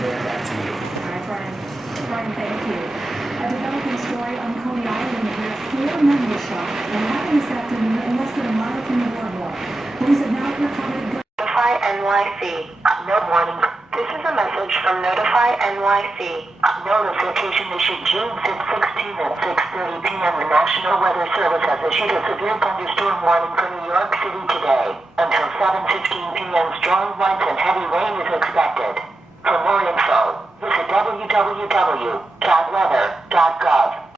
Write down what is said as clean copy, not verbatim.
Back to you. All right, Brian. Brian, thank you. A developing story on Coney Island where 4 men were shot and happened this afternoon less than a mile from the boardwalk. Police have now recovered a gun. Notify NYC. No warning. This is a message from Notify NYC. Notification issued June 5th, 16 at 6:30 p.m. The National Weather Service has issued a severe thunderstorm warning for New York City today. Until 7:15 p.m. strong winds and heavy rain is expected. For more info, visit www.weather.gov.